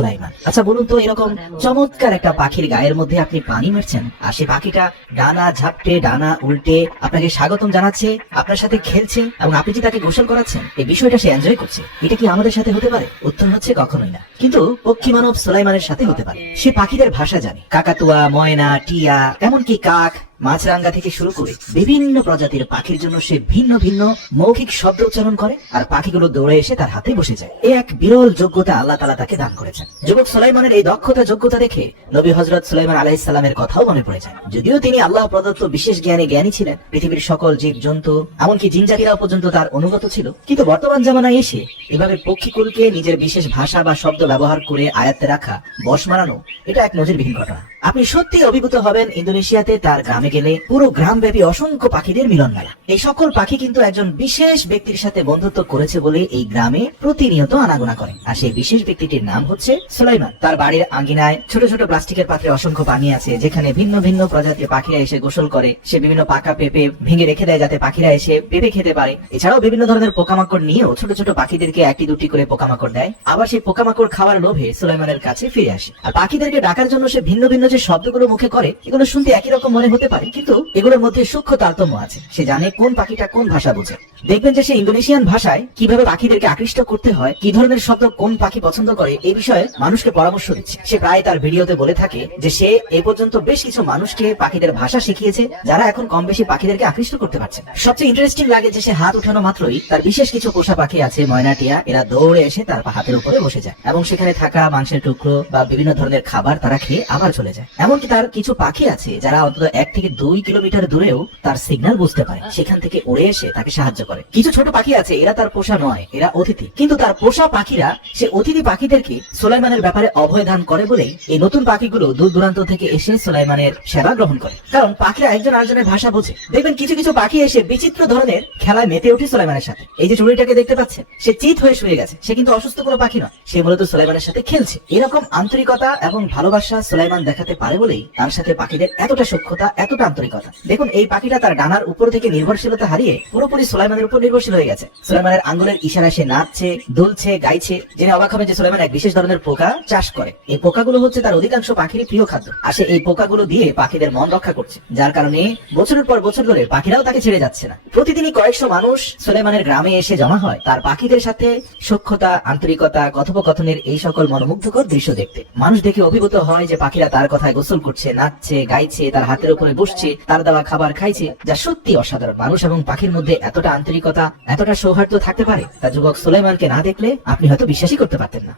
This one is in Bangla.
সুলাইমান। আচ্ছা বলুন তো, এরকম চমৎকার একটা পাখির গায়ের মধ্যে আপনি পানি মারছেন, আর সে পাখিটা ডানা ঝাপটে ডানা উল্টে আপনাকে স্বাগতম জানাচ্ছে, আপনার সাথে খেলছে, এবং আপনি যে তাকে গোসল করাচ্ছেন, এই বিষয়টা সে এনজয় করছে। এটা কি আমাদের সাথে হতে পারে? উত্তর হচ্ছে কখনোই না। কিন্তু পক্ষী মানব সুলাইমানের সাথে হতে পারে। সে পাখিদের ভাষা জানে, কাকাতুয়া, ময়না, টিয়া, এমনকি কাক, মাছরাঙ্গা থেকে শুরু করে বিভিন্ন প্রজাতির পাখির জন্য সে ভিন্ন ভিন্ন মৌখিক শব্দ উচ্চারণ করে, আর পাখিগুলো দৌড়ে এসে তার হাতে বসে যায়। এই এক বিরল যোগ্যতা আল্লাহ তাআলা তাকে দান করেছেন। যুবক সুলাইমানের এই যোগ্যতা দেখে নবী হযরত সুলাইমান আলাইহিস সালামের কথাও মনে পড়ে যায়। যদিও তিনি আল্লাহ প্রদত্ত বিশেষ জ্ঞানী ছিলেন, পৃথিবীর সকল জীব জন্তু এমনকি জিনজাতিরাও পর্যন্ত তার অনুগত ছিল, কিন্তু বর্তমান জামানায় এসে এভাবে পক্ষীকুলকে নিজের বিশেষ ভাষা বা শব্দ ব্যবহার করে আয়ত্তে রাখা, বশ মারানো, এটা এক নজিরবিহীন ঘটনা। আপনি সত্যি অভিভূত হবেন ইন্দোনেশিয়াতে তার গ্রামে গেলে। পুরো গ্রামব্যাপী অসংখ্য পাখিদের মিলন মেলা। এই সকল পাখি কিন্তু একজন বিশেষ ব্যক্তির সাথে বন্ধুত্ব করেছে বলে এই গ্রামে প্রতিনিয়ত আনাগোনা করে, আর সেই বিশেষ ব্যক্তিটির নাম হচ্ছে সুলাইমান। তার বাড়ির আঙ্গিনায় ছোট ছোট প্লাস্টিকের পাত্রে অসংখ্য পানি আছে, যেখানে ভিন্ন ভিন্ন প্রজাতির পাখিরা এসে গোসল করে। সে বিভিন্ন পাকা পেঁপে ভেঙে রেখে দেয় যাতে পাখিরা এসে পেঁপে খেতে পারে। এছাড়াও বিভিন্ন ধরনের পোকামাকড় নিয়েও ছোট ছোট পাখিদেরকে একটি দুটি করে পোকামাকড় দেয়। আবার সেই পোকামাকড় খাওয়ার লোভে সুলাইমানের কাছে ফিরে আসে। আর পাখিদেরকে ডাকার জন্য সে ভিন্ন ভিন্ন যে শব্দগুলো মুখে করে, এগুলো শুনতে একই রকম মনে হতে পারে, কিন্তু এগুলোর মধ্যে সূক্ষ্ম তারতম্য আছে। সে জানে কোন পাখিটা কোন ভাষা বোঝে। দেখবেন যে সে ইন্দোনেশিয়ান ভাষায় কিভাবে পাখিদেরকে আকৃষ্ট করতে হয়, কি ধরনের শব্দ কোন পাখি পছন্দ করে, এই বিষয়ে মানুষকে পরামর্শ দিচ্ছে। সে প্রায় তার ভিডিওতে বলে থাকে যে সে এ পর্যন্ত বেশ কিছু মানুষকে পাখিদের ভাষা শিখিয়েছে, যারা এখন কম বেশি পাখিদেরকে আকৃষ্ট করতে পারছে। সবচেয়ে ইন্টারেস্টিং লাগে যে সে হাত উঠানো মাত্রই তার বিশেষ কিছু পোষা পাখি আছে, ময়না, টিয়া, এরা দৌড়ে এসে তার হাতের উপরে বসে যায়, এবং সেখানে থাকা মাংসের টুকরো বা বিভিন্ন ধরনের খাবার তারা খেয়ে আবার চলে যায়। এমনকি তার কিছু পাখি আছে যারা অন্তত 1 থেকে 2 কিলোমিটার দূরেও তার সিগন্যাল বুঝতে পারে, সেখান থেকে উড়ে এসে তাকে সাহায্য করে। কিছু ছোট পাখি আছে, এরা তার পোষা নয়, এরা অতিথি, কিন্তু তার পোষা পাখিরা সে অতিথি পাখিদেরকে সুলাইমানের ব্যাপারে অভয় দান করে বলেই এই নতুন পাখিগুলো দূর দূরান্ত থেকে এসে সুলাইমানের সেবা গ্রহণ করে, কারণ পাখিরা একজন আরেকজনের ভাষা বোঝে। দেখবেন কিছু কিছু পাখি এসে বিচিত্র ধরনের খেলায় মেতে ওঠে সুলাইমানের সাথে। এই যে চড়ুইটাকে দেখতে পাচ্ছেন, সে চিত হয়ে শুয়ে গেছে, সে কিন্তু অসুস্থ কোনো পাখি নয়, সে মূলত সুলাইমানের সাথে খেলছে। এরকম আন্তরিকতা এবং ভালোবাসা সুলাইমান দেখাতে পারে বলেই তার সাথে পাখিদের এতটা সখ্যতা, এতটা আন্তরিকতা। দেখুন, এই পাখিটা তার ডানার উপর থেকে নির্ভরশীলতা হারিয়ে পুরোপুরি সুলাইমানের উপর নির্ভরশীল হয়ে গেছে। সুলাইমানের আঙ্গুলের ইশারায় সে নাচছে, দুলছে, গাইছে। জেনে অবাক হবে যে সুলাইমান এক বিশেষ ধরনের পোকা চাষ করে। এই পোকাগুলো হচ্ছে তার অধিকাংশ পাখির প্রিয় খাদ্য, আর সে এই পোকাগুলো দিয়ে পাখিদের মন রক্ষা করছে, যার কারণে বছরের পর বছর ধরে পাখিরাও তাকে ছেড়ে যাচ্ছে না। প্রতিদিনই কয়েকশো মানুষ সুলাইমানের গ্রামে এসে জমা হয় তার পাখিদের সাথে সখ্যতা, আন্তরিকতা, কথোপকথনের এই সকল মনোমুগ্ধকর দৃশ্য দেখতে। মানুষ দেখে অভিভূত হয় যে পাখিরা তার কথায় গোসল করছে, নাচছে, গাইছে, তার হাতের উপরে বসছে, তার দেওয়া খাবার খাইছে, যা সত্যি অসাধারণ। মানুষ এবং পাখির মধ্যে এতটা আন্তরিকতা, এতটা সৌহার্দ্য থাকতে পারে, তা যুবক সুলাইমানকে না দেখলে আপনি হয়তো বিশ্বাসই করতে পারতেন না।